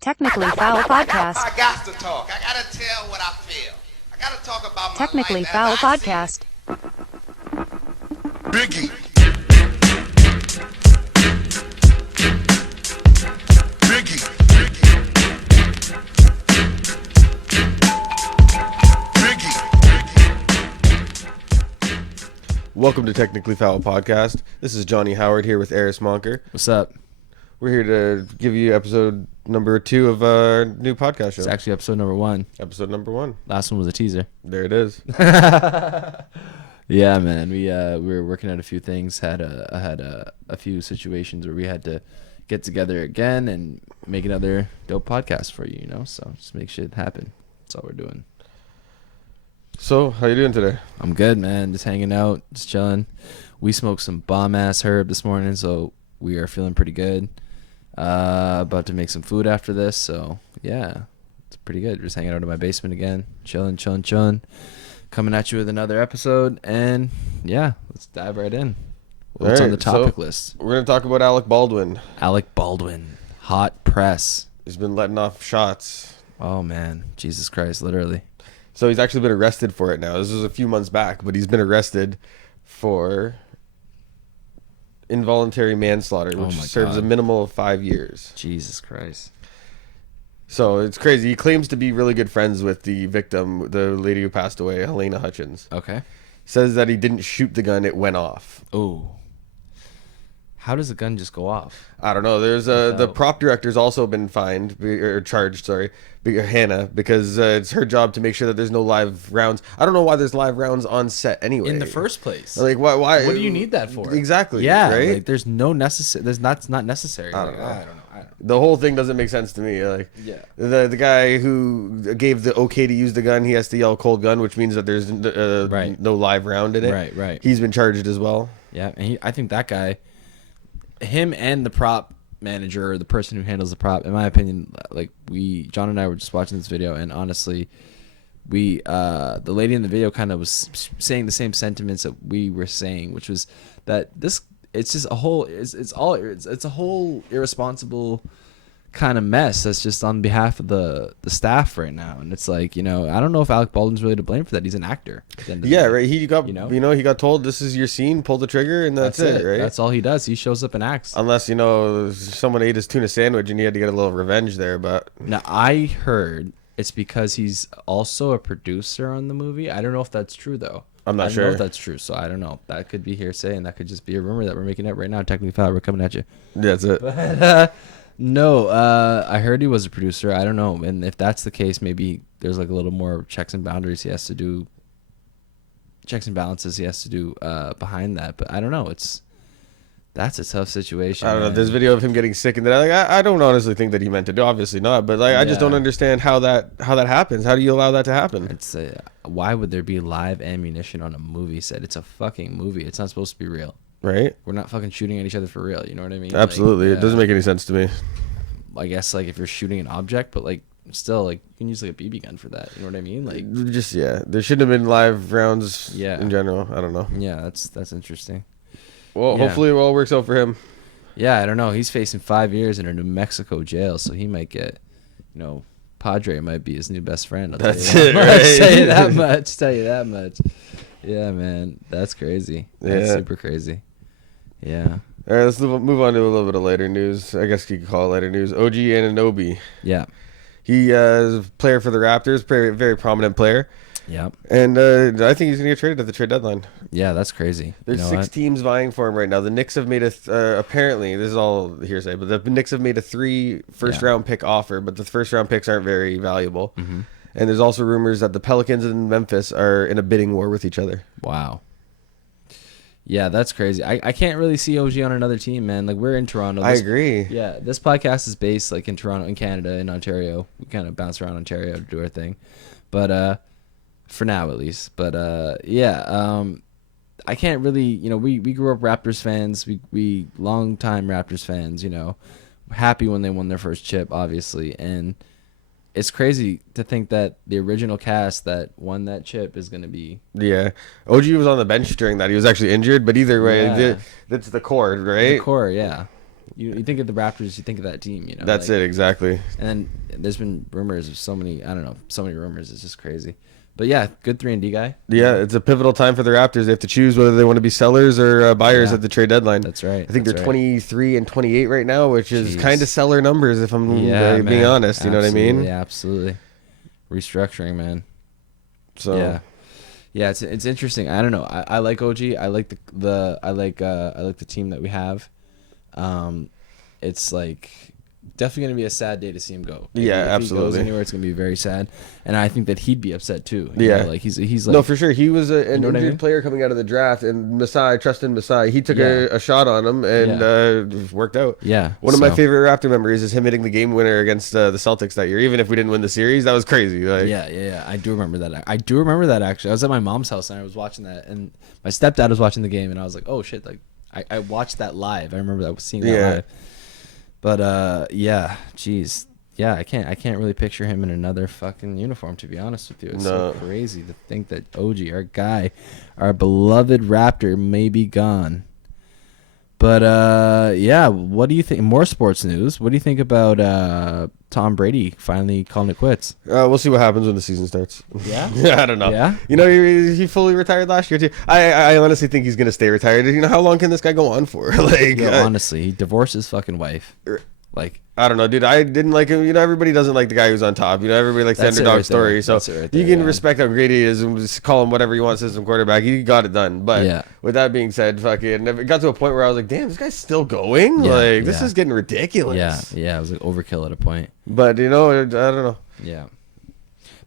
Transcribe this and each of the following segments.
Technically Foul Podcast. I got to talk. I got to tell what I feel. I got to talk about my Technically life Foul as I see Podcast. Biggie. Welcome to Technically Foul Podcast. This is Johnny Howard here with Eris Monker. What's up? We're here to give you episode number 2 of our new podcast show. It's actually episode number 1. Episode number 1. Last one was a teaser. There it is. Yeah, man. We were working out a few things. Had a few situations where we had to get together again and make another dope podcast for you. You know, so just make shit happen. That's all we're doing. So, how you doing today? I'm good, man. Just hanging out, just chilling. We smoked some bomb ass herb this morning, so we are feeling pretty good. About to make some food after this, so yeah, it's pretty good. Just hanging out in my basement again, chilling. Coming at you with another episode, and yeah, let's dive right in. What's on the topic list? We're going to talk about Alec Baldwin. Alec Baldwin, hot press. He's been letting off shots. Oh man, Jesus Christ, literally. So he's actually been arrested for it now. This was a few months back, but he's been arrested for involuntary manslaughter, which serves a minimum of 5 years. Jesus Christ. So it's crazy. He claims to be really good friends with the victim, the lady who passed away, Helena Hutchins. Okay. Says that he didn't shoot the gun, it went off. Oh. How does the gun just go off? I don't know. There's the prop director's also been fined or charged, Hannah, because it's her job to make sure that there's no live rounds. I don't know why there's live rounds on set anyway. In the first place. Like why What do you need that for? Exactly. Yeah, right? like there's no necessary. It's not necessary. I don't know. I don't know. The whole thing doesn't make sense to me. Like, Yeah. the guy who gave the okay to use the gun, he has to yell cold gun, which means that there's Right. no live round in it. Right. He's been charged as well. Yeah, and I think that guy, him and the prop manager, or the person who handles the prop, in my opinion, like John and I were just watching this video, and honestly, the lady in the video kind of was saying the same sentiments that we were saying, which was that it's just a whole, it's a whole irresponsible kind of mess that's just on behalf of the staff right now. And it's like, I don't know if Alec Baldwin's really to blame for that. He's an actor. Yeah, right. He got, he got told this is your scene, pull the trigger, and that's it, right? That's all he does. He shows up and acts. Unless, someone ate his tuna sandwich and he had to get a little revenge there, but... Now, I heard it's because he's also a producer on the movie. I don't know if that's true, though. I'm not sure. I don't know if that's true, so I don't know. That could be hearsay, and that could just be a rumor that we're making up right now. Technically, Foul, we're coming at you. That's it. But, no, I heard he was a producer. I don't know. And if that's the case, maybe there's like a little more checks and boundaries he has to do. Checks and balances he has to do behind that. But I don't know. That's a tough situation. I don't know. There's video of him getting sick, and I don't honestly think that he meant to do. Obviously not. But I just don't understand how that happens. How do you allow that to happen? Why would there be live ammunition on a movie set? It's a fucking movie. It's not supposed to be real. Right? We're not fucking shooting at each other for real. You know what I mean? Absolutely. It doesn't make any sense to me. I guess if you're shooting an object, but still you can use a BB gun for that. You know what I mean? There shouldn't have been live rounds. In general. I don't know. Yeah, that's interesting. Well, hopefully it all works out for him. Yeah, I don't know. He's facing 5 years in a New Mexico jail, so he might get, Padre might be his new best friend. That's it, right? Tell you that much. Yeah, man. That's crazy. That's super crazy. Yeah. All right, let's move on to a little bit of lighter news. I guess you could call it lighter news. OG Anunoby. Yeah. He is a player for the Raptors, very, very prominent player. Yep. And I think he's going to get traded at the trade deadline. Yeah, that's crazy. There's 6 teams vying for him right now. The Knicks have made apparently, this is all hearsay, but the Knicks have made a 3 first-round pick offer, but the first-round picks aren't very valuable. Mm-hmm. And there's also rumors that the Pelicans and Memphis are in a bidding war with each other. Wow. Yeah, that's crazy. I can't really see OG on another team, man. We're in Toronto. I agree. Yeah, this podcast is based in Toronto, in Canada, in Ontario. We kind of bounce around Ontario to do our thing. But for now at least. But I can't really, we grew up Raptors fans. We long time Raptors fans, happy when they won their first chip, obviously. And it's crazy to think that the original cast that won that chip is going to be... Yeah. OG was on the bench during that. He was actually injured, but either way, it's the core, right? The core, yeah. You think of the Raptors, you think of that team. That's it, exactly. And then there's been rumors of so many rumors. It's just crazy. But yeah, good 3-and-D guy. Yeah, it's a pivotal time for the Raptors. They have to choose whether they want to be sellers or buyers at the trade deadline. That's right. I think they're 23 and 28 right now, which is kind of seller numbers if I'm being honest. You know what I mean? Yeah, absolutely. Restructuring, man. So yeah, it's interesting. I don't know. I like OG. I like I like the team that we have. It's like definitely gonna be a sad day to see him go. If absolutely. If he goes anywhere, it's gonna be very sad, and I think that he'd be upset too. Like he's like, no, for sure. He was an injured player coming out of the draft, and Tristan Masai, he took a shot on him and worked out. Yeah, one of my favorite Raptor memories is him hitting the game winner against the Celtics that year. Even if we didn't win the series, that was crazy. Like, yeah. I do remember that. Actually. I was at my mom's house and I was watching that, and my stepdad was watching the game, and I was like, oh shit! Like I watched that live. I remember that seeing that live. But jeez. Yeah, I can't really picture him in another fucking uniform, to be honest with you. It's so crazy to think that OG, our guy, our beloved Raptor, may be gone. But what do you think? More sports news. What do you think about Tom Brady finally calling it quits? We'll see what happens when the season starts. Yeah? I don't know. Yeah? He fully retired last year too. I honestly think he's gonna stay retired. How long can this guy go on for? Honestly, he divorced his fucking wife. Like, I don't know, dude. I didn't like him. Everybody doesn't like the guy who's on top. Everybody likes the underdog story. So you can respect how great he is and just call him whatever you want, system quarterback. He got it done. But with that being said, fucking, it got to a point where I was like, damn, this guy's still going. This is getting ridiculous. Yeah. It was like overkill at a point. But I don't know. Yeah.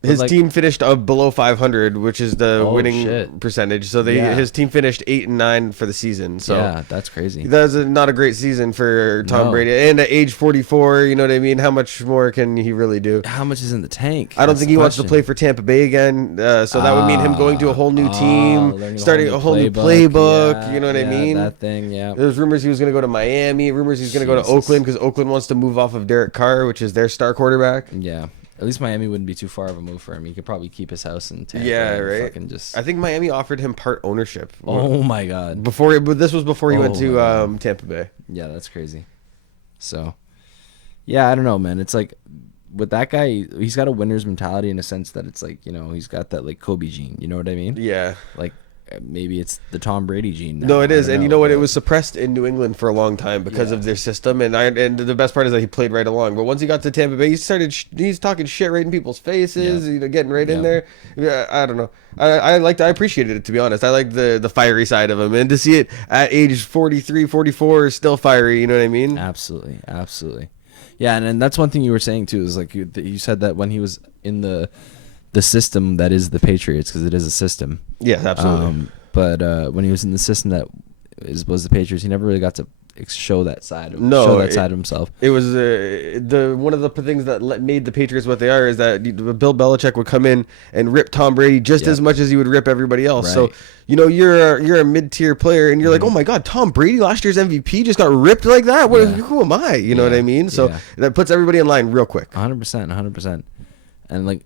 His team finished below 500, which is the winning percentage. So his team finished 8-9 for the season. So yeah, that's crazy. That's not a great season for Tom Brady. And at age 44, you know what I mean? How much more can he really do? How much is in the tank? I don't think he wants to play for Tampa Bay again. So that would mean him going to a whole new team, starting a whole new playbook. You know what I mean? That thing, yeah. There's rumors he was going to go to Miami. Rumors he's going to go to Oakland because Oakland wants to move off of Derek Carr, which is their star quarterback. Yeah. At least Miami wouldn't be too far of a move for him. He could probably keep his house in Tampa. Yeah, right. I think Miami offered him part ownership. Oh my god! But this was before he went to Tampa Bay. Yeah, that's crazy. So, yeah, I don't know, man. It's like with that guy, he's got a winner's mentality in a sense that it's like he's got that like Kobe gene. You know what I mean? Yeah. Like maybe it's the Tom Brady gene now. No, it is. And you know what? It was suppressed in New England for a long time because of their system. And the best part is that he played right along. But once he got to Tampa Bay, he's talking shit right in people's faces, getting right in there. Yeah, I don't know. I appreciated it, to be honest. I like the fiery side of him. And to see it at age 43, 44, still fiery, you know what I mean? Absolutely. Yeah, and that's one thing you were saying, too, is like you said that when he was in the system that is the Patriots, because it is a system. Yeah, absolutely. But when he was in the system that was the Patriots, he never really got to show that side of side of himself. It was one of the things that made the Patriots what they are is that Bill Belichick would come in and rip Tom Brady just as much as he would rip everybody else. Right. So you're a mid-tier player and you're like, oh my god, Tom Brady, last year's MVP, just got ripped like that. Who am I? You know what I mean? So that puts everybody in line real quick. 100%. And like,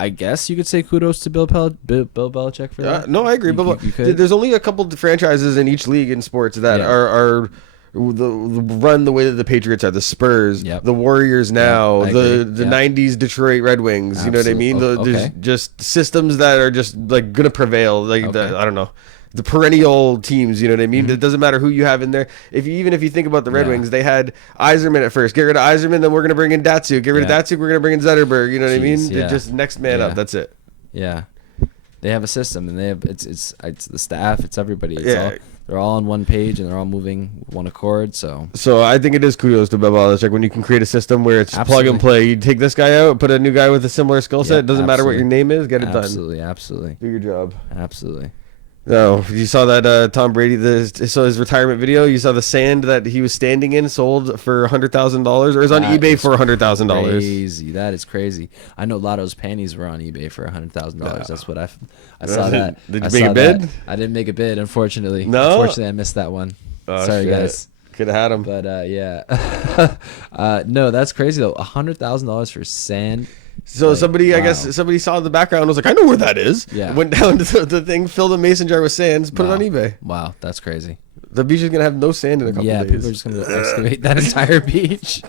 I guess you could say kudos to Bill Belichick for that. No, I agree. But there's only a couple of franchises in each league in sports that are run the way that the Patriots are. The Spurs, the Warriors now, the 90s Detroit Red Wings. Absolutely. You know what I mean? There's just systems that are just like going to prevail. Like I don't know. The perennial teams, you know what I mean? Mm-hmm. It doesn't matter who you have in there. Even if you think about the Red Wings, they had Yzerman at first. Get rid of Yzerman, then we're going to bring in Datsuk. Get rid of Datsuk, we're going to bring in Zetterberg. You know what I mean? Yeah. Just next man up. That's it. Yeah. They have a system, and they have it's the staff, it's everybody. They're all on one page, and they're all moving with one accord. So I think it is kudos to Bill Belichick when you can create a system where it's plug and play. You take this guy out, put a new guy with a similar skill set. It doesn't matter what your name is. Get it done. Absolutely. Do your job. Absolutely. No, you saw that Tom Brady, his retirement video. You saw the sand that he was standing in sold for $100,000, or is on eBay for $100,000. Crazy, that is crazy. I know Lotto's panties were on eBay for $100,000. That's what I saw that. Did you make a bid? I didn't make a bid, unfortunately. No, unfortunately, I missed that one. Oh, sorry, shit. guys. Could have had him. But yeah, no, that's crazy though. $100,000 for sand. So somebody saw the background and was like, I know where that is. Yeah. Went down to the thing, filled a mason jar with sands, put it on eBay. Wow, that's crazy. The beach is gonna have no sand in a couple Yeah, days. people are just gonna excavate that entire beach.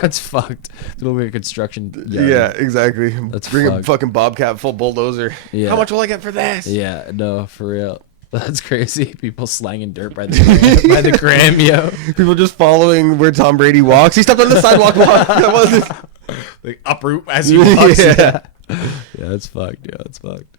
That's fucked. It'll be a construction yard. Yeah, exactly. That's Bring a fucked. fucking bobcat, full bulldozer. Yeah. How much will I get for this? Yeah, no, for real. That's crazy. People slanging dirt by the by the gram, yo. People just following where Tom Brady walks. He stepped on the sidewalk. That wasn't. Like uproot as he walks. Yeah. Yeah, that's fucked. Yeah, that's fucked.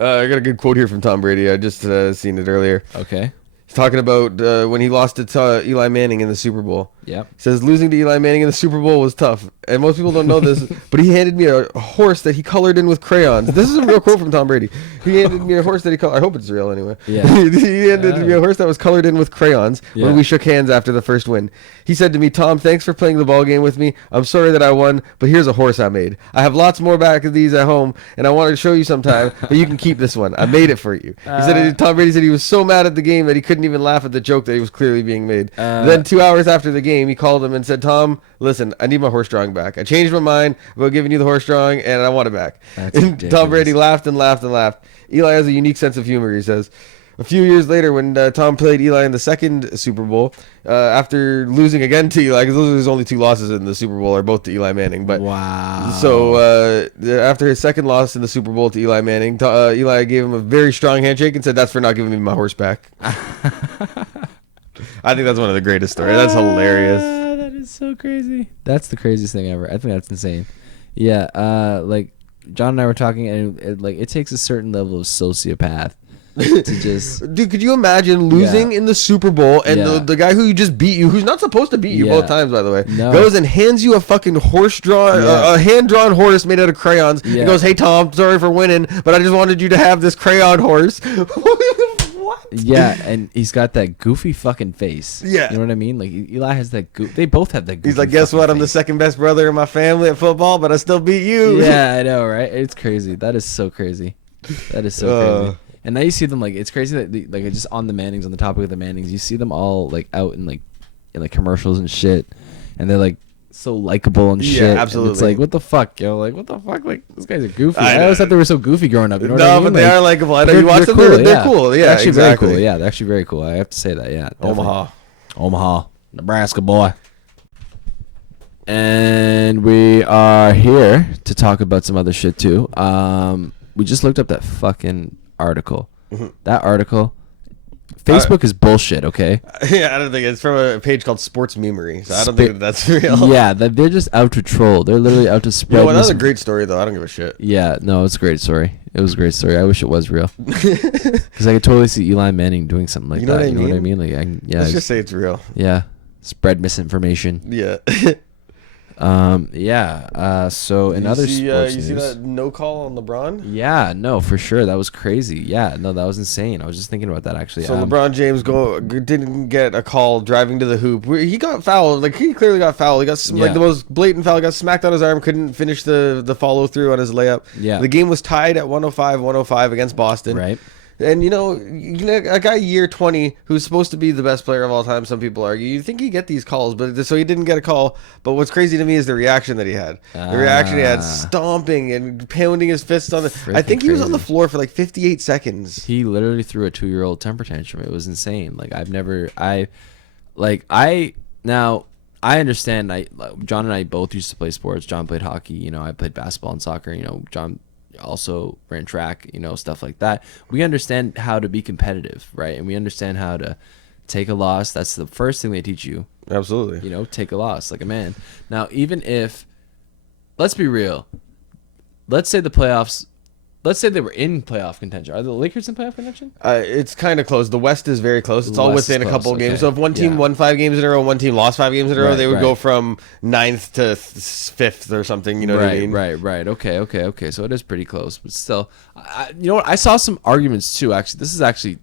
I got a good quote here from Tom Brady. I just seen it earlier. Okay. He's talking about when he lost to Eli Manning in the Super Bowl. Yep. He says losing to Eli Manning in the Super Bowl was tough, and most people don't know this, but he handed me a horse that he colored in with crayons. This is a real quote from Tom Brady. He handed me a horse that he colored. I hope it's real anyway. Yeah. He handed me a horse that was colored in with crayons Yeah. when we shook hands after the first win. He said to me, "Tom, thanks for playing the ball game with me. I'm sorry that I won, but here's a horse I made. I have lots more back of these at home, and I wanted to show you sometime, but you can keep this one. I made it for you." Tom Brady said he was so mad at the game that he couldn't even laugh at the joke that he was clearly being made. Then 2 hours after the game, he called him and said, "Tom, listen, I need my horse drawing back. I changed my mind about giving you the horse drawing, and I want it back." That's And ridiculous. Tom Brady laughed and laughed and laughed. Eli has a unique sense of humor, he says. A few years later, when Tom played Eli in the second Super Bowl, after losing again to Eli, because those are his only two losses in the Super Bowl, are both to Eli Manning. But Wow. so after his second loss in the Super Bowl to Eli Manning, Eli gave him a very strong handshake and said, "That's for not giving me my horse back." I think that's one of the greatest stories. That's hilarious. That is so crazy. That's the craziest thing ever. I think that's insane. Yeah, like John and I were talking, and it takes a certain level of sociopath to just. Dude, could you imagine losing in the Super Bowl and Yeah. the guy who you just beat you, who's not supposed to beat you Yeah. both times, by the way, No. goes and hands you a fucking horse drawn, Yeah. a hand drawn horse made out of crayons. Yeah. And goes, "Hey Tom, sorry for winning, but I just wanted you to have this crayon horse." What? Yeah, and he's got that goofy fucking face. Yeah. You know what I mean? Like Eli has that They both have that goofy He's like, "Guess fucking what? I'm the face." second best brother in my family at football, but I still beat you." Yeah, I know, right? It's crazy. That is so crazy. That is so crazy. And now you see them like it's crazy that like just on the Mannings, on the topic of the Mannings, you see them all like out in commercials and shit, and they're like so likable and Yeah, shit. And absolutely. it's like what the fuck, yo? Like what the fuck? Like this guy's a goofy. I I know. always thought they were so goofy growing up. You know what I No, mean? but they Like, are likable. I know they're- you watch they're them. They're cool. Yeah, they're actually exactly. very cool. Yeah, they're actually very cool. I have to say that. Yeah, definitely. Omaha. Nebraska boy. And we are here to talk about some other shit too. We just looked up that fucking article. That article, Facebook is bullshit. Okay. Yeah, I don't think it's from a page called Sports Memory, so I don't think that's real. Yeah, they're just out to troll. They're literally out to You spread. know what? That was a great story, though. I don't give a shit. Yeah, no, it's a great story. It was a great story. I wish it was real. Because I could totally see Eli Manning doing something like You know that. what I You know what I mean? mean? Like, yeah, Let's just say it's real. yeah, spread misinformation. Yeah. Yeah. So in other sports you see news, that no call on LeBron? yeah, no, for sure, that was crazy. Yeah, no, that was insane. I was just thinking about that actually. So LeBron James didn't get a call driving to the hoop. He got fouled. Like he clearly got fouled. He got Yeah. like the most blatant foul. Got smacked on his arm. Couldn't finish the follow through on his layup. Yeah. The game was tied at 105 against Boston. Right. And you know, a guy year 20 who's supposed to be the best player of all time, some people argue, you think he'd get these calls, but so he didn't get a call. But what's crazy to me is the reaction that he had. The reaction he had, stomping and pounding his fists on the. I think he was on the crazy. floor for like 58 seconds. He literally threw a 2-year-old temper tantrum. It was insane. Like now I understand. John and I both used to play sports. John played hockey. You know, I played basketball and soccer. You know, John also ran track. You know, stuff like that. We understand how to be competitive, right? And we understand how to take a loss. That's the first thing they teach you. Absolutely. You know, take a loss like a man. Now, even if, let's be real, let's say the playoffs. Let's say they were in playoff contention. Are the Lakers in playoff contention? It's kind of close. The West is very close. It's The all West within is a couple close, of games. okay. So if one team Yeah. won 5 games in a row, one team lost 5 games in a row, Right, they would right. go from 9th to 5th or something. You know what I mean? Right. Okay. So it is pretty close, but still, you know what? I saw some arguments too. Actually, this is actually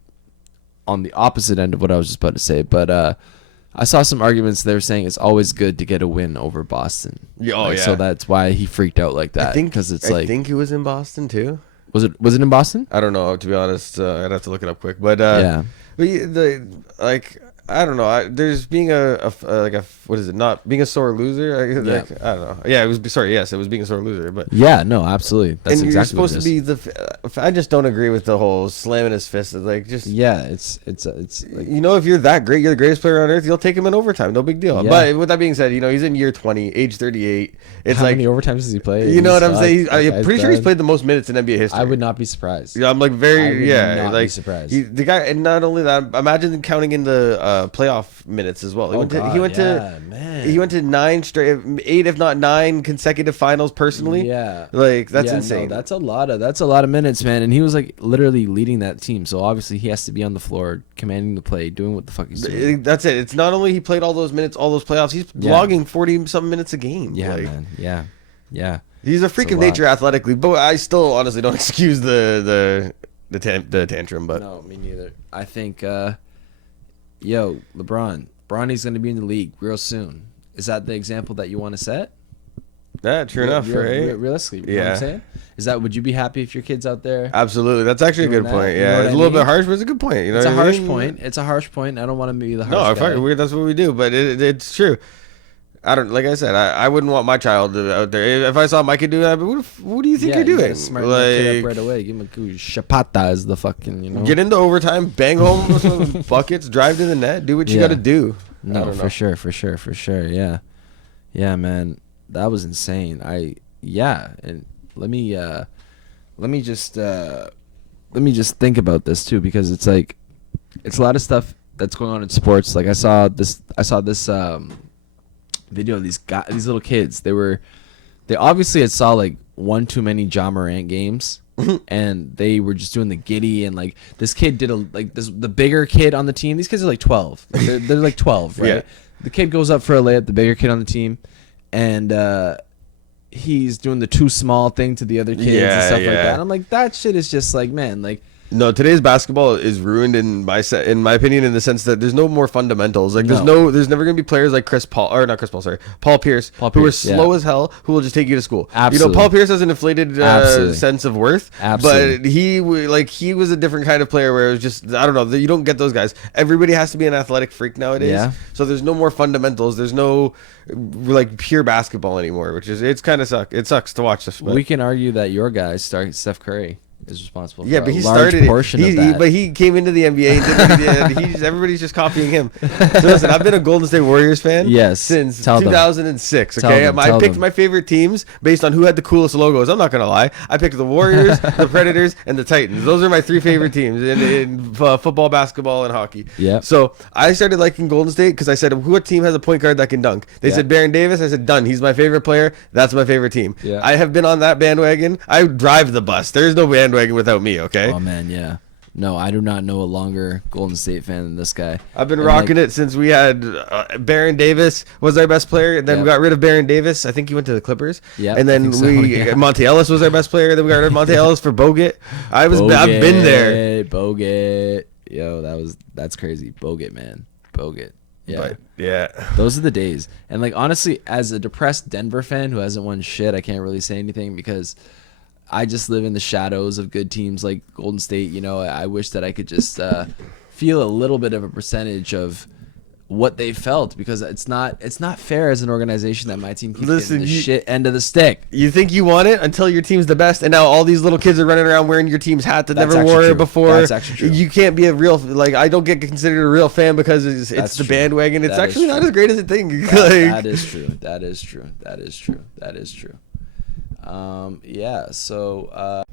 on the opposite end of what I was just about to say, but I saw some arguments. They were saying it's always good to get a win over Boston. Yeah, oh, Like, yeah. So that's why he freaked out like that. I think because it's I like, think it was in Boston too. was it in Boston? I don't know, to be honest. I'd have to look it up quick. But Yeah. but I don't know. There's being what is it? Not being a sore loser. I don't know. Yeah, it was. Sorry, yes, it was being a sore loser. But yeah, no, absolutely. That's and exactly you're supposed what to it is. be I just don't agree with the whole slamming his fist. Like just Yeah, it's like, you know, if you're that great, you're the greatest player on earth. You'll take him in overtime. No big deal. Yeah. But with that being said, you know, he's in year 20, age 38. It's how like many overtimes does he play? you know what I'm He's saying. fucked. I'm That guy's pretty sure he's done. played the most minutes in NBA history. I would not be surprised. Yeah, I'm like I very would not be like surprised. the guy, and not only that, imagine counting in the playoff minutes as well. He went to 9 straight, 8 if not 9 consecutive finals personally. Yeah, like that's Yeah, insane. No, that's a lot of minutes, man. And he was like literally leading that team, so obviously he has to be on the floor, commanding the play, doing what the fuck he's doing. That's it. It's not only he played all those minutes, all those playoffs. He's logging 40 something minutes a game. Yeah, like, man. Yeah. He's a freak of nature athletically, but I still honestly don't excuse the tantrum. But No, me neither. I think, LeBron, Bronny's going to be in the league real soon. Is that the example that you want to set? yeah, true enough, right? Realistically, you know what I'm saying? Would you be happy if your kid's out there? Absolutely, that's actually a Doing good that, point. you know Yeah, what it's I a little mean? bit harsh, but it's a good point. You know, It's a what I harsh mean? point. It's a harsh point. I don't want to be the harsh No, guy. fuck, that's what we do. But it's true. I don't like I said. I wouldn't want my child out there. If I saw my kid do that, but what do you think you're you doing? gotta smarten that kid up right away. Give him a good chapata as the fucking, you know. Get into overtime, bang home with some buckets, drive to the net, do what you got to do. I No, don't know. for sure. Yeah, man, that was insane. And let me just think about this too, because it's like it's a lot of stuff that's going on in sports. Like I saw this video of these little kids. They obviously had saw like one too many Ja Morant games. And they were just doing the giddy, and like this kid did the bigger kid on the team. These kids are like 12. They're like 12, right? Yeah. The kid goes up for a layup, the bigger kid on the team, and he's doing the too small thing to the other kids and stuff like that. And I'm like, that shit is just like, man, like. No, today's basketball is ruined in my opinion, in the sense that there's no more fundamentals. Like there's never gonna be players like Paul Pierce, who are slow as hell, who will just take you to school. Absolutely. You know, Paul Pierce has an inflated sense of worth. Absolutely. But he was a different kind of player where it was just, I don't know, you don't get those guys. Everybody has to be an athletic freak nowadays. Yeah. So there's no more fundamentals. There's no like pure basketball anymore, it's kind of sucks. It sucks to watch this. But. We can argue that your guy, Steph Curry, is responsible for Yeah, but a he large started portion it. of that. But he came into the NBA and did what he did. Everybody's just copying him. So listen, I've been a Golden State Warriors fan since 2006. Okay, I picked my favorite teams based on who had the coolest logos. I'm not gonna lie. I picked the Warriors, the Predators, and the Titans. Those are my 3 favorite teams in football, basketball, and hockey. Yeah. So I started liking Golden State because I said, what team has a point guard that can dunk? They said Baron Davis. I said, done. He's my favorite player. That's my favorite team. Yeah. I have been on that bandwagon. I drive the bus. There's no bandwagon without me. Okay. Oh man, yeah. No, I do not know a longer Golden State fan than this guy. I've been rocking it since we had Baron Davis was our best player. And then we got rid of Baron Davis. I think he went to the Clippers. Yeah. And then Monte Ellis was our best player. Then we got rid of Monte Ellis for Bogut. I've been there. Bogut. Yo, that's crazy. Bogut, man. Bogut. Yeah. But, yeah. Those are the days. And like honestly, as a depressed Denver fan who hasn't won shit, I can't really say anything because I just live in the shadows of good teams like Golden State. You know, I wish that I could just feel a little bit of a percentage of what they felt, because it's not fair as an organization that my team keeps getting the shit end of the stick. You think you want it until your team's the best, and now all these little kids are running around wearing your team's hat that That's never actually wore true. it before. That's actually true. You can't be a real, like, I don't get considered a real fan because it's the true. bandwagon. It's That actually is not true. as great as it thinks. That is true. Yeah. So.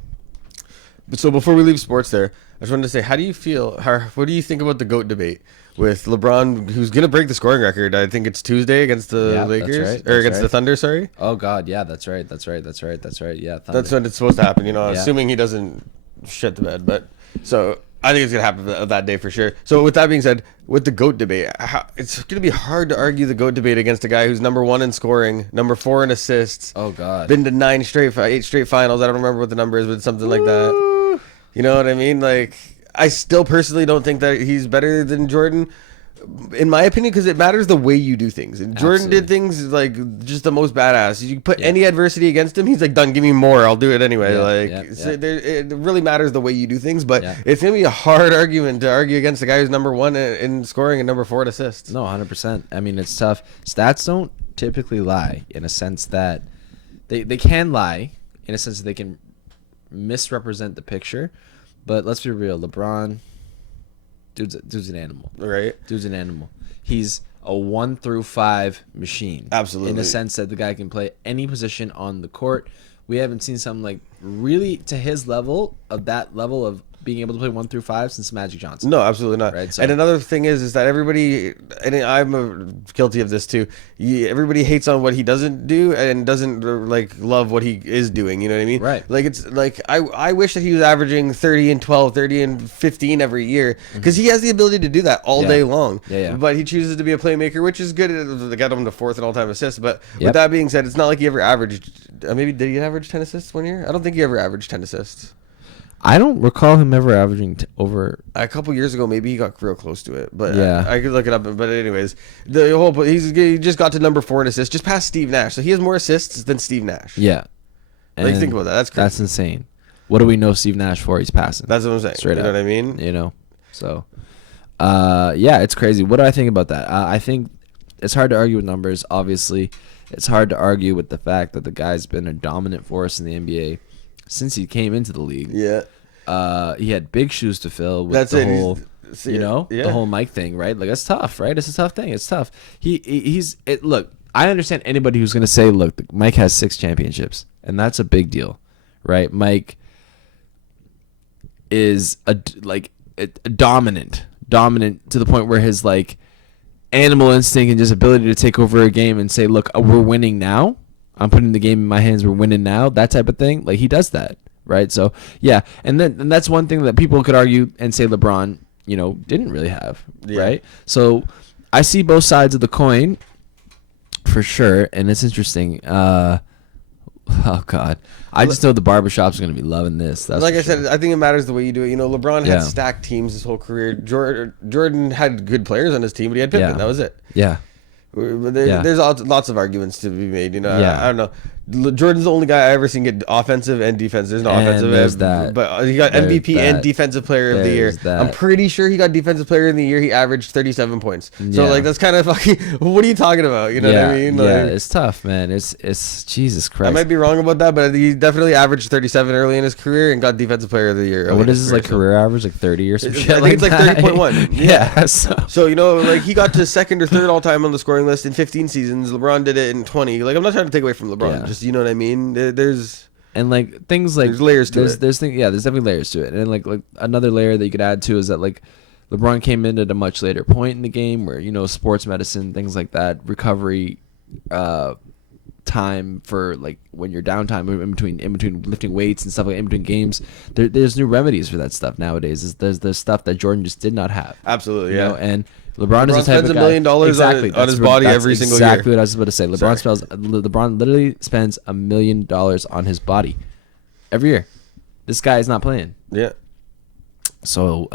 So before we leave sports there, I just wanted to say, how do you feel, what do you think about the GOAT debate with LeBron, who's going to break the scoring record? I think it's Tuesday against the Lakers, or against the Thunder, sorry. Oh, God, yeah, that's right. Yeah, Thunder. That's when it's supposed to happen, Yeah. assuming he doesn't shit the bed. But so I think it's going to happen that day for sure. So with that being said, with the GOAT debate, it's going to be hard to argue the GOAT debate against a guy who's number 1 in scoring, number 4 in assists. Oh, God. Been to 8 straight finals. I don't remember what the number is, but something like that. You know what I mean? Like, I still personally don't think that he's better than Jordan, In my opinion, because it matters the way you do things. And Jordan Absolutely. did things like just the most badass. You put any adversity against him, he's like, "Done, give me more. I'll do it anyway." So it really matters the way you do things. But it's gonna be a hard argument to argue against the guy who's number 1 in scoring and number 4 in assists. No, 100%. I mean, it's tough. Stats don't typically lie in a sense that they can lie in a sense that they can misrepresent the picture. But let's be real, LeBron. Dude's an animal. Right. Dude's an animal. He's a 1 through 5 machine. Absolutely. In the sense that the guy can play any position on the court. We haven't seen something like really to his level of being able to play 1 through 5 since Magic Johnson. No, absolutely not. Right, so. And another thing is that everybody, and I'm guilty of this too. Everybody hates on what he doesn't do and doesn't like love what he is doing. You know what I mean? Right. Like it's like I wish that he was averaging 30 and 12, 30 and 15 every year because he has the ability to do that all day long. Yeah. But he chooses to be a playmaker, which is good. It got him to 4th in all-time assists. But with that being said, it's not like he ever averaged. Maybe did he average 10 assists one year? I don't think he ever averaged 10 assists. I don't recall him ever averaging over. A couple years ago, maybe he got real close to it, but Yeah. I could look it up. But anyways, he just got to number 4 in assists, just past Steve Nash. So he has more assists than Steve Nash. Yeah. Like, think about that. That's crazy. That's insane. What do we know Steve Nash for? He's passing. That's what I'm saying. Straight you up. know what I mean? You know, so yeah, it's crazy. What do I think about that? I think it's hard to argue with numbers. Obviously, it's hard to argue with the fact that the guy's been a dominant force in the NBA since he came into the league. Yeah. He had big shoes to fill with That's the it. whole, the whole mic thing, right? Like, that's tough, right? It's a tough thing. It's tough. Look, I understand anybody who's going to say, look, Mike has 6 championships, and that's a big deal, right? Mike is a dominant to the point where his like animal instinct and just ability to take over a game and say, look, we're winning now. I'm putting the game in my hands. We're winning now. That type of thing. Like, he does that. Right. So, yeah. And that's one thing that people could argue and say LeBron, didn't really have. Yeah. Right. So I see both sides of the coin for sure. And it's interesting. Oh, God. I just know the barbershops are going to be loving this. That's like I said, I think it matters the way you do it. LeBron had Yeah. stacked teams his whole career. Jordan had good players on his team, but he had Pippen. Yeah. That was it. Yeah. There's lots of arguments to be made. Yeah. I don't know. Jordan's the only guy I ever seen get offensive and defense. There's no offensive, there's that. But he got There's MVP and defensive player of the year. There's that. I'm pretty sure he got defensive player of the year. He averaged 37 points. So Yeah. like that's kind of fucking. What are you talking about? You know what I mean? Like, yeah, it's tough, man. It's Jesus Christ. I might be wrong about that, but he definitely averaged 37 early in his career and got defensive player of the year. What is his like career average? Like 30 or some shit? I think it's like that? 30.1. Yeah. So like he got to 2nd or 3rd all time on the scoring list in 15 seasons. LeBron did it in 20. Like, I'm not trying to take away from LeBron. Yeah. Just, you know what I mean? There's and like things like there's layers to it. There's definitely layers to it. And like another layer that you could add to is that like LeBron came in at a much later point in the game where sports medicine, things like that, recovery time for like when you're downtime in between lifting weights and stuff like in between games. There's new remedies for that stuff nowadays. There's stuff that Jordan just did not have. Absolutely, yeah. And LeBron is the type spends of $1 guy, million on his body every single year. Exactly what I was about to say. LeBron literally spends $1 million on his body every year. This guy is not playing. Yeah. So,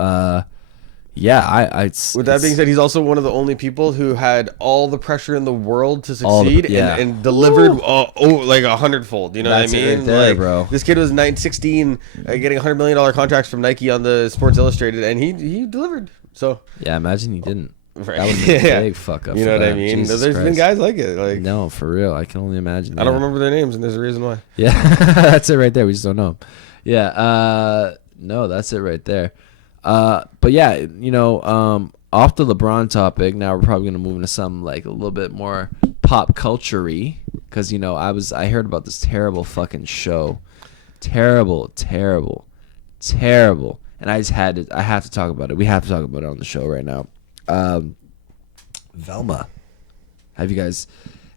yeah, With that being said, he's also one of the only people who had all the pressure in the world to succeed and delivered like 100-fold. You know That's what I it mean? right there, like, bro. This kid was 16, getting $100 million contracts from Nike on the Sports Illustrated, and he delivered. So yeah, imagine he didn't. Right. That would be a big fuck up. You know for what I them. mean? Jesus There's been Christ. guys like it. Like, No, for real. I can only imagine. I don't remember their names, and there's a reason why. Yeah, that's it right there. We just don't know 'em. Yeah, no, that's it right there. But yeah, off the LeBron topic, now we're probably gonna move into some like a little bit more pop culture-y, because I heard about this terrible fucking show, terrible, and I have to talk about it. We have to talk about it on the show right now. Velma. Have you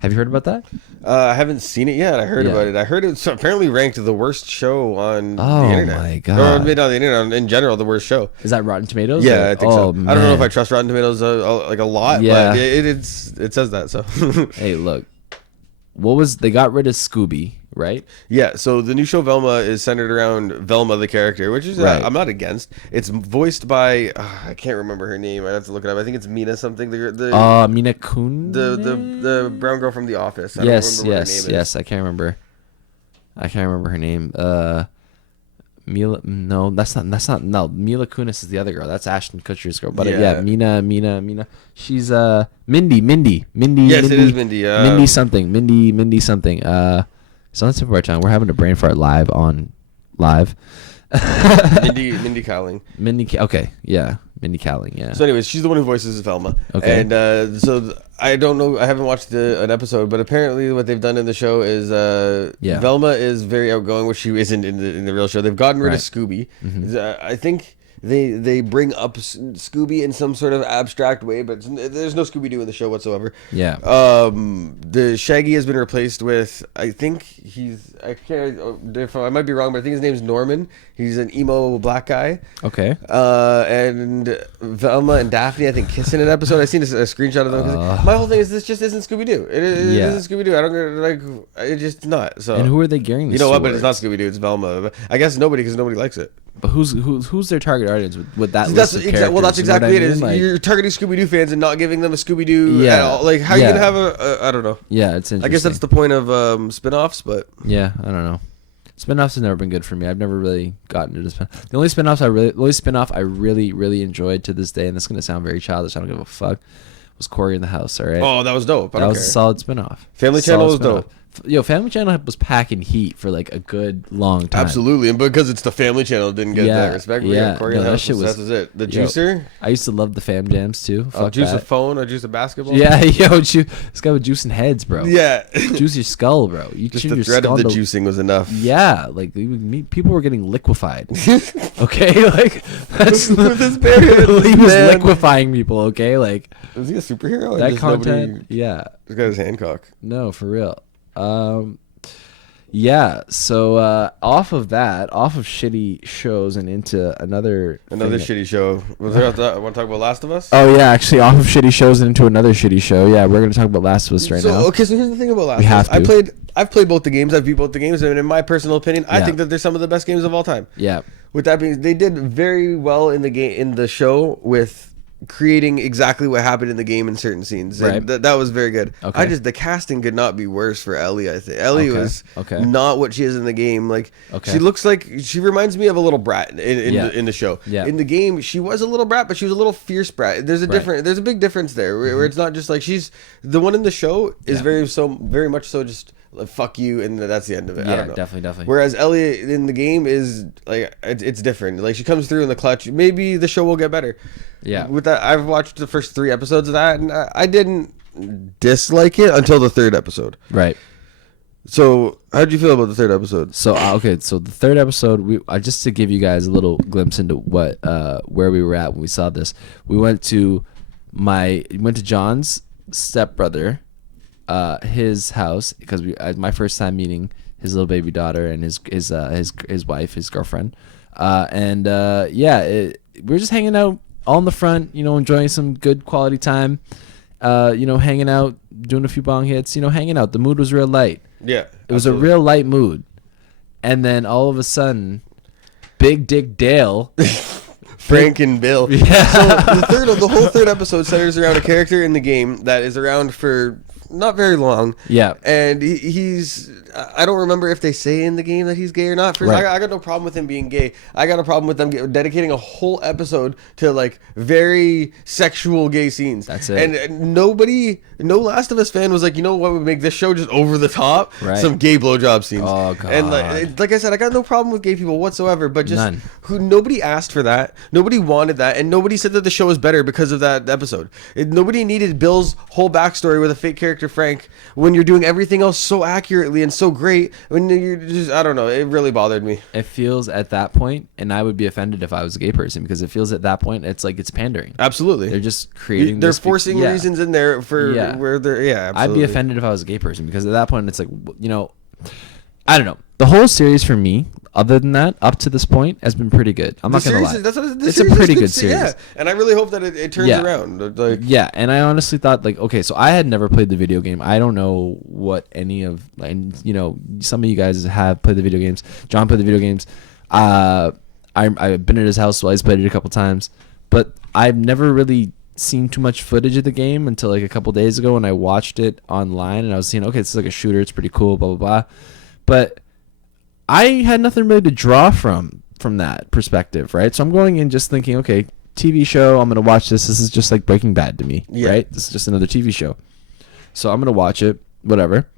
heard about that? I haven't seen it yet. I heard Yeah. about it. I heard it's apparently ranked the worst show on Oh the internet. my God. Or maybe not the internet, in general, the worst show. Is that Rotten Tomatoes? Yeah, or- I think so. Man. I don't know if I trust Rotten Tomatoes like a lot, Yeah. but it says that. So Hey, look. They got rid of Scooby, right? Yeah, so the new show Velma is centered around Velma, the character, which is Right. I'm not against. It's voiced by I can't remember her name. I have to look it up. I think it's Mina something. Mina Kun. The brown girl from The Office. I Yes, don't remember what her name is. yes. I can't remember. Her name. Mila. No, that's not. No, Mila Kunis is the other girl. That's Ashton Kutcher's girl. But Yeah. Mina. She's Mindy. Yes, it is Mindy. Mindy something. Mindy something. So let's tip of our tongue. We're having a brain fart live. Mindy Kaling. Okay, yeah, Mindy Kaling. Yeah. So, anyways, she's the one who voices Velma. Okay. And I don't know. I haven't watched an episode, but apparently, what they've done in the show is Yeah. Velma is very outgoing, which she isn't in the real show. They've gotten rid Right. of Scooby. I think they bring up Scooby in some sort of abstract way, but there's no Scooby Doo in the show whatsoever. Yeah. The Shaggy has been replaced with, I think I might be wrong, but I think his name's Norman. He's an emo black guy. Okay. And Velma and Daphne, I think, kiss in an episode. I seen a screenshot of them. My whole thing is this just isn't Scooby Doo. It isn't Scooby Doo. I don't like. It's just not. So. And who are they gearing this You know what? But towards? it's not Scooby Doo. It's Velma. But I guess nobody, because nobody likes it. But who's their target audience with that? That's list of characters, that's you know what exactly I it. Is mean? Like, you're targeting Scooby Doo fans and not giving them a Scooby Doo at all. Like, how are you gonna have I don't know. Yeah, it's interesting. I guess that's the point of spin-offs, but Yeah, I don't know. Spinoffs has never been good for me. I've never really gotten into spin. The only spinoff I really enjoyed to this day, and this is gonna sound very childish. I don't give a fuck. Was Corey in the House? All right. oh, that was dope. I that don't was care. a solid spinoff. Family Channel was dope. Yo, Family Channel was packing heat for like a good long time. Absolutely, and because it's the Family Channel, it didn't get Yeah, that respect. yeah. Corey No, and that House shit that was it. The Yo, juicer, I used to love the Fam Jams too. Fuck juice that. a phone, or juice a basketball. Yeah, yo, this guy with juicing heads, bro. yeah. Juice your skull, bro. You Just chew the your threat of skull the to- juicing was enough. Yeah, like people were getting liquefied. Okay, like that's With his bare hands, he was man. liquefying people. Okay, like Was he a superhero? Or that just content. Nobody, Yeah, just got his Hancock. no, for real. Yeah. So off of shitty shows and into another Another thing shitty show. Was there? I want to talk about Last of Us. Oh yeah, actually, off of shitty shows and into another shitty show. Yeah, we're gonna talk about Last of Us right now. Okay, so here's the thing about Last We of Us. have to. I've played both the games. I've beat both the games, and in my personal opinion, I Yeah. think that they're some of the best games of all time. Yeah. With that being, they did very well in the show with creating exactly what happened in the game in certain scenes. And Right. that was very good. Okay. The casting could not be worse for Ellie. I think Ellie Okay. was Okay. not what she is in the game. Like Okay. she reminds me of a little brat Yeah. in the show. Yeah. In the game, she was a little brat, but she was a little fierce brat. There's a big difference there where it's not just like she's the one in the show is Yeah. very much so just like, fuck you, and that's the end of it. I Yeah, don't know. definitely. Whereas Ellie in the game is like it's different. Like she comes through in the clutch. Maybe the show will get better. Yeah. With that, I've watched the first 3 episodes of that, and I didn't dislike it until the 3rd episode. Right. So, how did you feel about the 3rd episode? So okay, so the 3rd episode, just to give you guys a little glimpse into what where we were at when we saw this. We went to John's stepbrother, his house because my first time meeting his little baby daughter and his wife, his girlfriend, we were just hanging out all in the front, enjoying some good quality time, hanging out, doing a few bong hits, hanging out. The mood was real light. Yeah, It was a real light mood. And then all of a sudden, Big Dick Dale. Frank and Bill. Yeah. So the whole 3rd episode centers around a character in the game that is around for not very long. Yeah. And he's I don't remember if they say in the game that he's gay or not. First, Right. I got no problem with him being gay. I got a problem with them dedicating a whole episode to like very sexual gay scenes. That's it. And no Last of Us fan was like, you know what would make this show just over the top? Right. Some gay blowjob scenes. Oh, God. And like I said, I got no problem with gay people whatsoever. But just None. nobody asked for that. Nobody wanted that, and nobody said that the show was better because of that episode. Nobody needed Bill's whole backstory with a fake character Frank when you're doing everything else so accurately and so great. When you're just, I don't know, it really bothered me. It feels at that point, and I would be offended if I was a gay person because it feels at that point it's like it's pandering. Absolutely, They're just creating. They're this forcing reasons in there for where they're I'd Absolutely. be offended if I was a gay person because at that point it's like I don't know. The whole series for me, other than that, up to this point, has been pretty good. I'm not gonna lie. It's a pretty good series. Yeah, and I really hope that it turns around. Like, yeah, and I honestly thought like, okay, so I had never played the video game. I don't know what any of, and you know, some of you guys have played the video games. John played the video games. I've been at his house, so I played it a couple times, but I've never really seen too much footage of the game until like a couple days ago when I watched it online, and I was seeing, okay, this is like a shooter, it's pretty cool, blah blah blah, but I had nothing really to draw from that perspective, right? So I'm going in just thinking, okay, TV show, I'm gonna watch this. This is just like Breaking Bad to me, right? This is just another TV show, so I'm gonna watch it, whatever,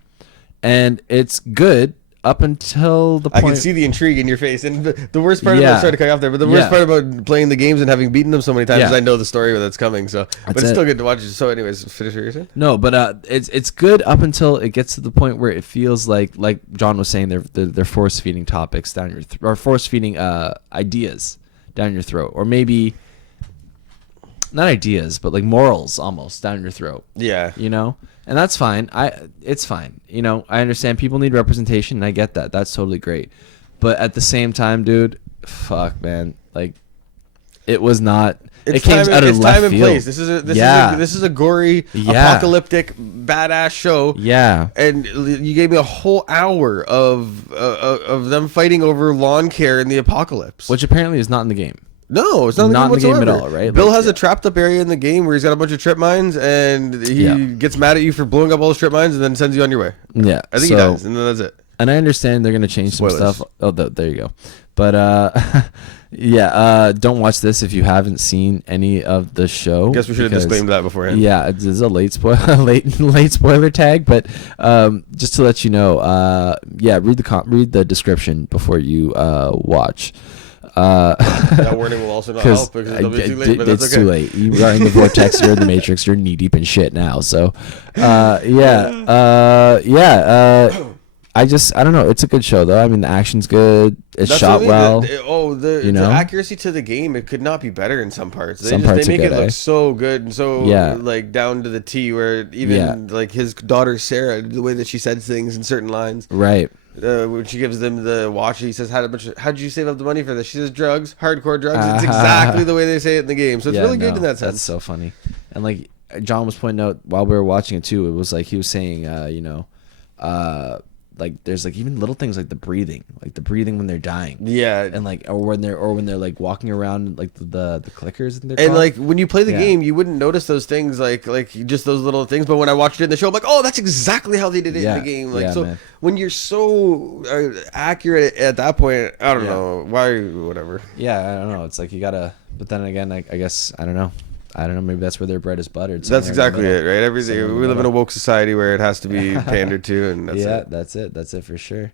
and it's good. Up until the point, I can see the intrigue in your face, and the worst part about, sorry to cut you off there, but the worst part about playing the games and having beaten them so many times is I know the story that's coming. So, but it's still good to watch it. So, anyways, finish what you're saying. No, but it's good up until it gets to the point where it feels like John was saying, they're force feeding topics down your or force feeding ideas down your throat, or maybe not ideas, but like morals almost down your throat. Yeah, you know. And that's fine. It's fine. You know, I understand people need representation, and I get that. That's totally great. But at the same time, dude, fuck, man. Like, it was not. It came out of left field. Place. This is a gory, apocalyptic, badass show. Yeah. And you gave me a whole hour of them fighting over lawn care in the apocalypse, which apparently is not in the game. No, it's not in the game at all, right? Bill has a trapped up area in the game where he's got a bunch of trip mines, and he gets mad at you for blowing up all his trip mines, and then sends you on your way. Yeah, I think he does, and then that's it. And I understand they're gonna change some stuff. Oh, there you go. But don't watch this if you haven't seen any of the show. Guess we should have disclaimed that beforehand. Yeah, it's a late spoiler tag, but just to let you know, read the description before you watch. That warning will also not help because it'll be too late, but that's okay. It's too late. You are in the vortex, you're in the matrix, you're knee deep in shit now. So, I don't know. It's a good show though. I mean, the action's good. It's shot well. The accuracy to the game, it could not be better in some parts. They make it look so good and so like down to the T, where even like his daughter Sarah, the way that she said things in certain lines, right. When she gives them the watch, he says, "How did you save up the money for this?" She says, "Drugs, hardcore drugs." It's exactly the way they say it in the game, so it's really good in that sense. That's so funny. And like John was pointing out while we were watching it too, it was like he was saying, like there's like even little things like the breathing when they're dying, and like or when they're like walking around, like the clickers and like when you play the game, you wouldn't notice those things like just those little things, but when I watched it in the show, I'm like, oh, that's exactly how they did it in the game. Like man. When you're so accurate at that point, I don't know why, whatever. Yeah, I don't know. It's like you gotta, but then again, I guess I don't know. Maybe that's where their bread is buttered. That's exactly it, right? Everything. We live in a woke society where it has to be pandered to, and that's it. That's it for sure.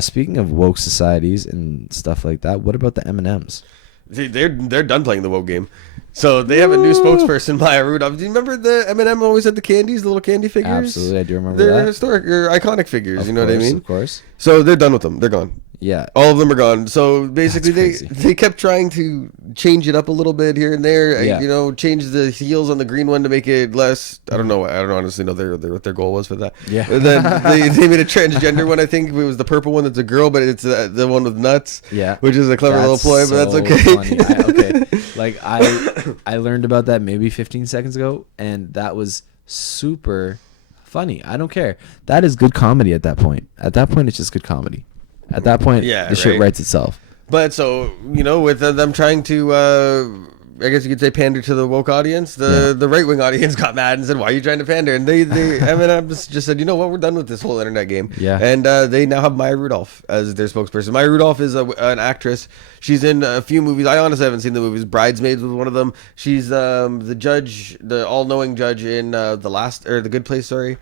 Speaking of woke societies and stuff like that, what about the M&Ms? They're done playing the woke game. So they have a new spokesperson, Maya Rudolph. Do you remember the M&M always had the candies, the little candy figures? Absolutely, I do remember they're that. Historic or iconic figures, you know what I mean? Of course. So they're done with them. They're gone. Yeah. All of them are gone. So basically they kept trying to change it up a little bit here and there. Yeah. Change the heels on the green one to make it less, I don't know. I don't honestly know what their goal was for that. Yeah. And then they made a transgender one, I think. It was the purple one that's a girl, but it's the one with nuts. Yeah. Which is a clever little ploy, but that's okay. Funny. Like I learned about that maybe 15 seconds ago, and that was super funny. I don't care. That is good comedy at that point. At that point, it's just good comedy. At that point, the shit writes itself. But so, with them trying to, I guess you could say, pander to the woke audience, the right-wing audience got mad and said, why are you trying to pander? And M&M just said, you know what, we're done with this whole internet game. Yeah. And they now have Maya Rudolph as their spokesperson. Maya Rudolph is an actress. She's in a few movies. I honestly haven't seen the movies. Bridesmaids was one of them. She's the judge, the all-knowing judge in The Good Place, sorry.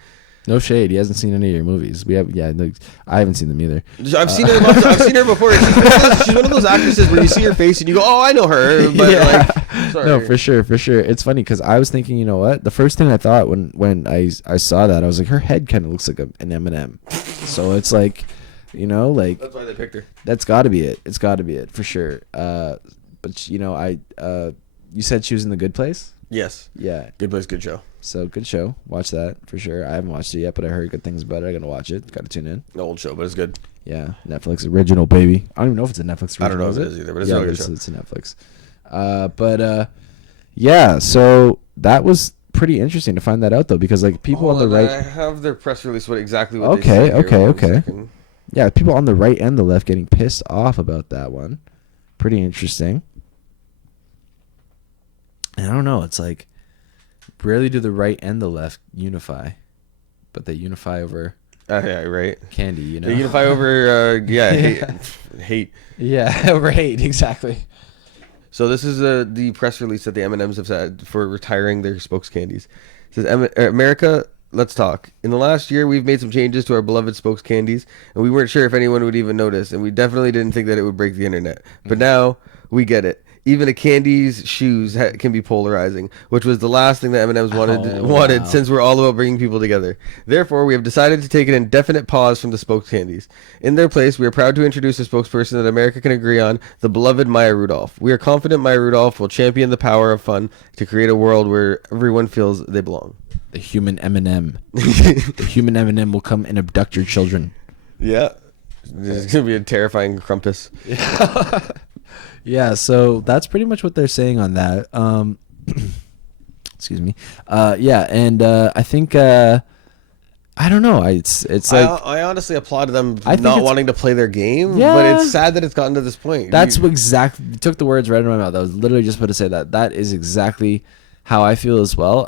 No shade. He hasn't seen any of your movies. I haven't seen them either. I've seen her before. She's one of those actresses where you see her face and you go, "Oh, I know her." But sorry. No, for sure. It's funny because I was thinking, you know what? The first thing I thought when I saw that, I was like, her head kind of looks like an M&M. So it's like, that's why they picked her. That's got to be it. It's got to be it for sure. But you said she was in The Good Place. Yes. Yeah. Good Place, good show. So good show. Watch that for sure. I haven't watched it yet, but I heard good things about it. I'm gonna watch it. Got to tune in. An old show, but it's good. Yeah, Netflix original, baby. I don't even know if it's a Netflix original. I don't know if is it is either, but it's yeah, a good it's, show. it's a Netflix. Yeah, so that was pretty interesting to find that out, though, because, like, people on the right... I have their press release, exactly what they Okay, said here. okay, One okay. second. Yeah, people on the right and the left getting pissed off about that one. Pretty interesting. And I don't know, it's like, rarely do the right and the left unify, but they unify over Yeah, right. candy, you know? They unify over, hate. Yeah, over hate, exactly. So this is the press release that the M&Ms have said for retiring their spokes candies. It says, America, let's talk. In the last year, we've made some changes to our beloved spokes candies, and we weren't sure if anyone would even notice, and we definitely didn't think that it would break the internet. But now, we get it. Even a candy's shoes can be polarizing, which was the last thing that M&M's wanted wow. since we're all about bringing people together. Therefore, we have decided to take an indefinite pause from the spokes candies. In their place, we are proud to introduce a spokesperson that America can agree on, the beloved Maya Rudolph. We are confident Maya Rudolph will champion the power of fun to create a world where everyone feels they belong. The human M&M. The human M&M will come and abduct your children. Yeah. This is going to be a terrifying Krampus. Yeah, so that's pretty much what they're saying on that. Excuse me. Yeah, and I think I don't know. It's like I honestly applaud them I think not it's- wanting to play their game, Yeah. but it's sad that it's gotten to this point. that's what exactly took the words right out of my mouth. I was literally just about to say that. That is exactly how I feel as well.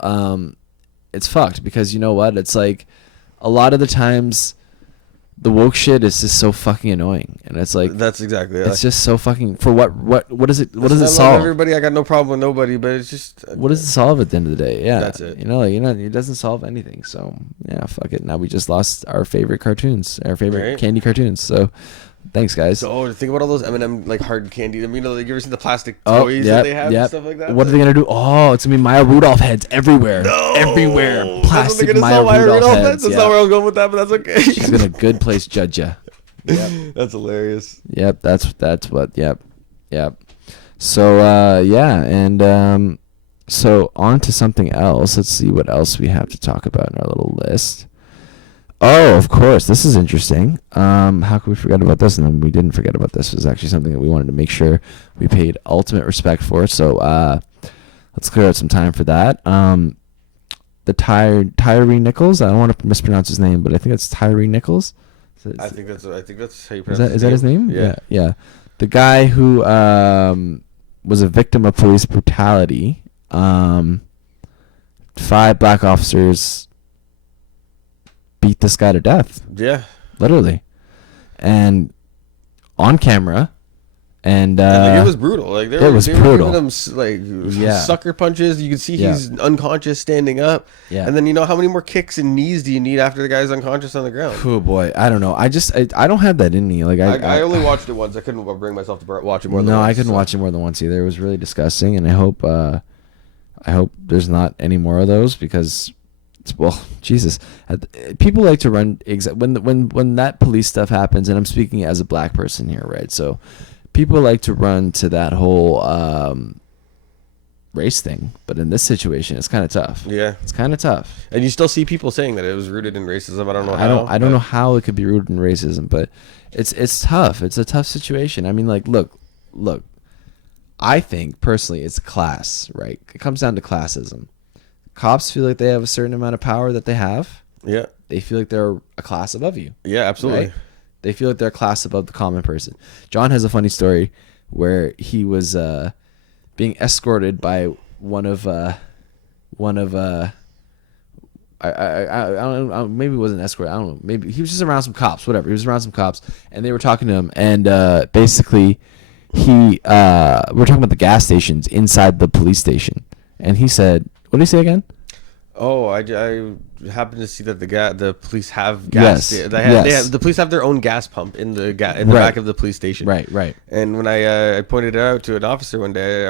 It's fucked because you know what? It's like a lot of the times the woke shit is just so fucking annoying, and it's like That's exactly it. it's just so fucking for what does it Listen, does it I love solve? everybody. I got no problem with nobody, but it's just What does it solve at the end of the day? Yeah, That's it. You know, like, it doesn't solve anything. So yeah, fuck it. Now we just lost our favorite cartoons, our favorite Right. candy cartoons. So thanks, guys. So think about all those M&M like hard candy. I mean, like, you ever seen the plastic Oh, toys yep, that they have yep. and stuff like that? What are they gonna do? Oh, it's gonna be Maya Rudolph heads everywhere. No! Everywhere. That's what Plastic they're gonna Maya sell Maya Rudolph Rudolph heads. heads. That's Yeah. not where I was going with that, but that's okay. She's gonna good place judge ya. Yep. That's hilarious. Yep. That's what. Yep. Yep. So yeah, and so on to something else. Let's see what else we have to talk about in our little list. Oh, of course, this is interesting. How could we forget about this? And then we didn't forget about this. It was actually something that we wanted to make sure we paid ultimate respect for. So let's clear out some time for that. The Tyre Nichols. I don't want to mispronounce his name, but I think it's Tyre Nichols. I think that's how you Is pronounce that his name? Yeah. Yeah. The guy who was a victim of police brutality. 5 black officers beat this guy to death, Yeah. literally, and on camera. And like, it was brutal. Like they were brutal. giving him Yeah. sucker punches. You can see Yeah. he's unconscious standing up. Yeah. And then how many more kicks and knees do you need after the guy's unconscious on the ground? Oh boy, I don't know. I don't have that in me. Like I only watched it once. I couldn't bring myself to watch it more than no, once. I couldn't watch it more than once either. It was really disgusting, and I hope there's not any more of those because, Jesus, people like to run when that police stuff happens, and I'm speaking as a black person here, right? So, people like to run to that whole race thing, but in this situation, it's kind of tough. Yeah. It's kind of tough. And you still see people saying that it was rooted in racism. I don't know how. I don't know how it could be rooted in racism, but it's tough. It's a tough situation. I mean, like, look. I think personally, it's class, right? It comes down to classism. Cops feel like they have a certain amount of power that they have. Yeah. They feel like they're a class above you. Yeah, absolutely. Right? They feel like they're a class above the common person. John has a funny story where he was being escorted by one of I don't know, maybe it wasn't an escort. I don't know. Maybe he was just around some cops. Whatever. He was around some cops, and they were talking to him. And basically, we're talking about the gas stations inside the police station. And he said, "What did he say again?" Oh, I happened to see that the police have gas. Yes. The police have their own gas pump in the Right. back of the police station. Right. And when I pointed it out to an officer one day,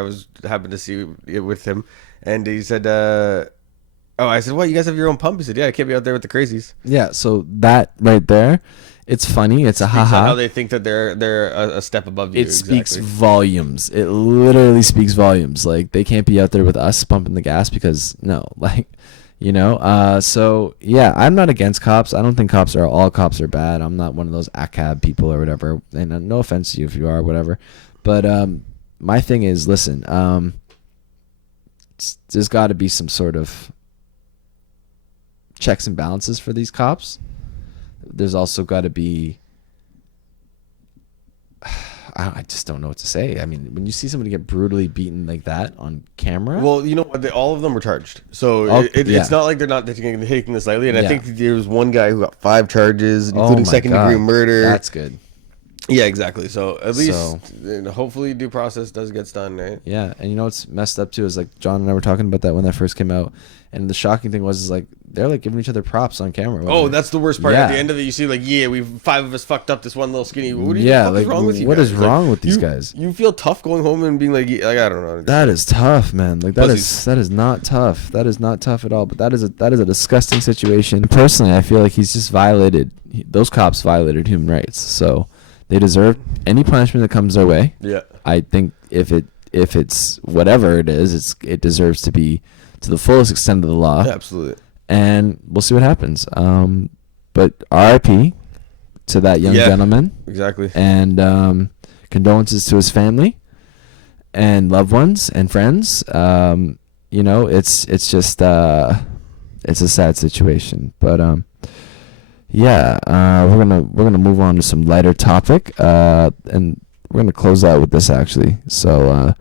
happened to see it with him, and he said, I said, "What? You guys have your own pump?" He said, "Yeah, I can't be out there with the crazies." Yeah. So that right there, it's funny. It's a Speaks on haha. how they think that they're a step above you. It speaks volumes. It literally speaks volumes. Like, they can't be out there with us pumping the gas because no, like, You know, so yeah, I'm not against cops. I don't think all cops are bad. I'm not one of those ACAB people or whatever. And no offense to you if you are, whatever. But my thing is, listen, there's got to be some sort of checks and balances for these cops. There's also got to be. I just don't know what to say. I mean, when you see somebody get brutally beaten like that on camera. Well, you know what? All of them were charged. So it's not like they're not taking this lightly. And I think there was one guy who got 5 charges, including second-degree murder. That's good. Yeah, exactly. So at least hopefully due process gets done, right? Yeah, and you know what's messed up too is like John and I were talking about that when that first came out, and the shocking thing was like they're like giving each other props on camera. Oh, that's the worst part. At the end of it, you see like, we've 5 of us fucked up this one little skinny. What is wrong with you? What is wrong with these guys? You feel tough going home and being like I don't know. That is tough, man. Like that is not tough. That is not tough at all. But that is a disgusting situation. Personally, I feel like he's just those cops violated human rights. So they deserve any punishment that comes their way. Yeah. I think if it's whatever it is, it deserves to be to the fullest extent of the law. Yeah, absolutely. And we'll see what happens. But RIP to that young gentleman. Exactly. And condolences to his family and loved ones and friends. You know, it's just it's a sad situation. But we're gonna move on to some lighter topic, and we're gonna close out with this actually. So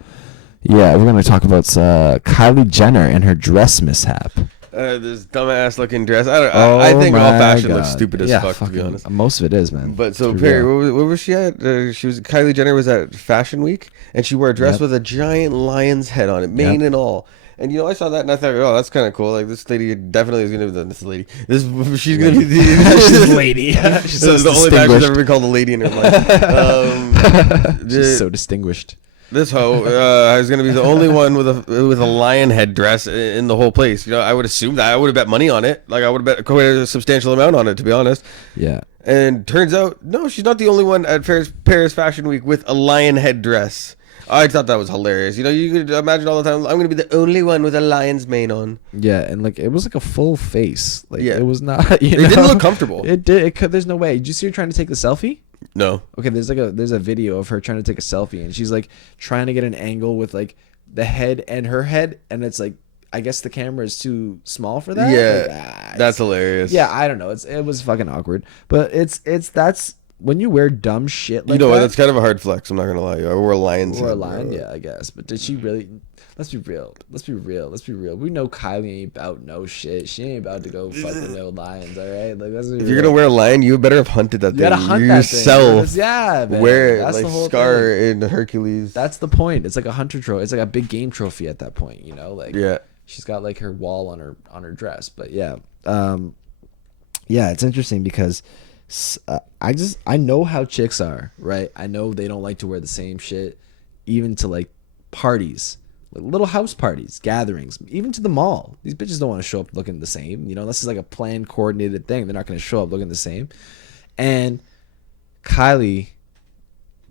we're gonna talk about Kylie Jenner and her dress mishap. This dumbass looking dress. I think all fashion looks stupid as fuck, to be honest. Most of it is, man. But so Perry, what was she at? Kylie Jenner was at Fashion Week, and she wore a dress with a giant lion's head on it, mane and all. And I saw that and I thought, oh, that's kind of cool. Like this lady definitely is gonna be she's gonna be this lady. She's the only time she's ever been called a lady in her life. She's so distinguished. This hoe I was gonna be the only one with a lion head dress in the whole place. I would assume that I would have bet money on it. Like I would have bet quite a substantial amount on it, to be honest. Yeah. And turns out, no, she's not the only one at Paris Fashion Week with a lion head dress. I thought that was hilarious. You could imagine all the time, I'm going to be the only one with a lion's mane on. Yeah, and like it was like a full face. Like it was not, it didn't look comfortable. It did. There's no way. Did you see her trying to take the selfie? No. Okay, there's a video of her trying to take a selfie, and she's like trying to get an angle with like the head and her head, and it's like, I guess the camera is too small for that. Yeah, like, that's hilarious. Yeah, I don't know. It was fucking awkward, but that's when you wear dumb shit like that. That's kind of a hard flex. I'm not gonna lie. I wore a lion's head. Or a lion, yeah, I guess. But did she really? Let's be real. We know Kylie ain't about no shit. She ain't about to go fucking no lions. All right. Like if you're gonna wear a lion, you better have hunted that thing. You gotta hunt that thing. Yeah, man. Wear it like Scar in Hercules. That's the point. It's like a hunter trophy. It's like a big game trophy at that point. Like she's got like her wall on her dress. But yeah, it's interesting because. I know how chicks are, right? I know they don't like to wear the same shit, even to like parties, like little house parties, gatherings, even to the mall. These bitches don't want to show up looking the same, unless it's like a planned, coordinated thing. They're not going to show up looking the same. And Kylie,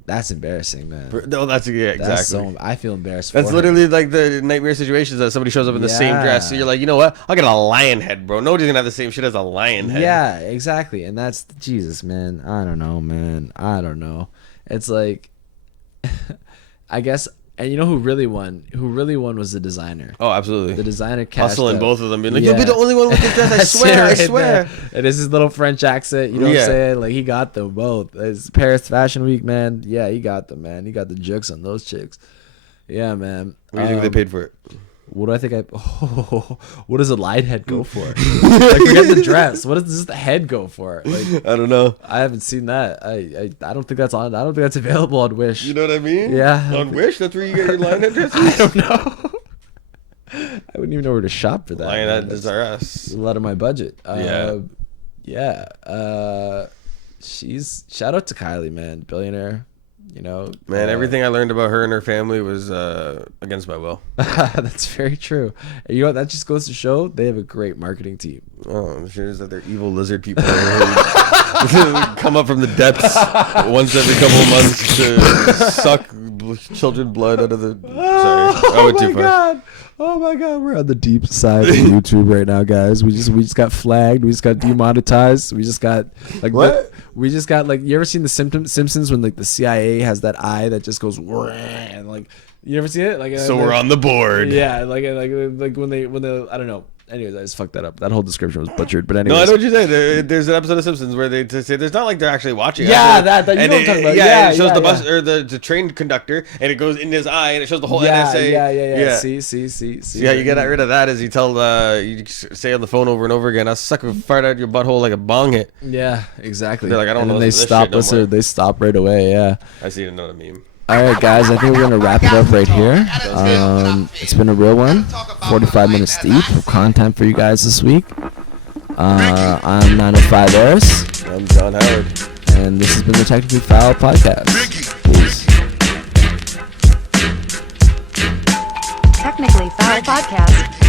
that's embarrassing, man. No, exactly. I feel embarrassed. That's literally like the nightmare situations that somebody shows up in the same dress. So you're like, you know what? I'll get a lion head, bro. Nobody's gonna have the same shit as a lion head. Yeah, exactly. And that's Jesus, man. I don't know, man. I don't know. It's like, I guess. And you know who really won? Who really won was the designer. Oh, absolutely. The designer cashed hustling both of them. Being like, you'll be the only one with this dress. I swear, I swear. It is his little French accent. You know what I'm saying? Like, he got them both. It's Paris Fashion Week, man. Yeah, he got them, man. He got the jokes on those chicks. Yeah, man. What do you think they paid for it? What do I think what does a lion head go for? Like, forget the dress. What does the head go for? Like, I don't know. I haven't seen that. I don't think that's on. I don't think that's available on Wish. You know what I mean? Yeah. On Wish, that's where you get your lion head dresses. I don't know. I wouldn't even know where to shop for that. Lion head is our ass. A lot of my budget. Shout out to Kylie, man, billionaire. Man, everything I learned about her and her family was against my will. That's very true. And you know what? That just goes to show they have a great marketing team. Oh, I'm sure is that they're evil lizard people who come up from the depths once every couple of months to suck children blood out of the. Sorry, I went too far. God. Oh my god, we're on the deep side of YouTube right now, guys. We just got flagged. We just got demonetized. We just got like What? We just got like, you ever seen the Simpsons when like the CIA has that eye that just goes and like, you ever see it? Like, So we're on the board. Yeah, like when they I don't know. Anyways, I just fucked that up. That whole description was butchered. But anyways, No, I know what you're saying. There's an episode of Simpsons where they say there's not like they're actually watching. Yeah, that you know what I'm talking about. Yeah, it shows yeah, the bus yeah. or the train conductor, and it goes in his eye, and it shows the whole yeah, NSA. yeah. See. See how you get rid of that is you tell you say on the phone over and over again, "I'll suck a fart out your butthole like a bong hit." Yeah, exactly. They're like, I don't and know then they this shit stop. no more. They stop right away. Yeah. I see another meme. All right, guys. I think we're gonna wrap it up right here. It's been a real one. 45 minutes deep of content for you guys this week. I'm 905 Eris. I'm John Howard. And this has been the Technically Foul Podcast. Peace. Technically Foul Podcast.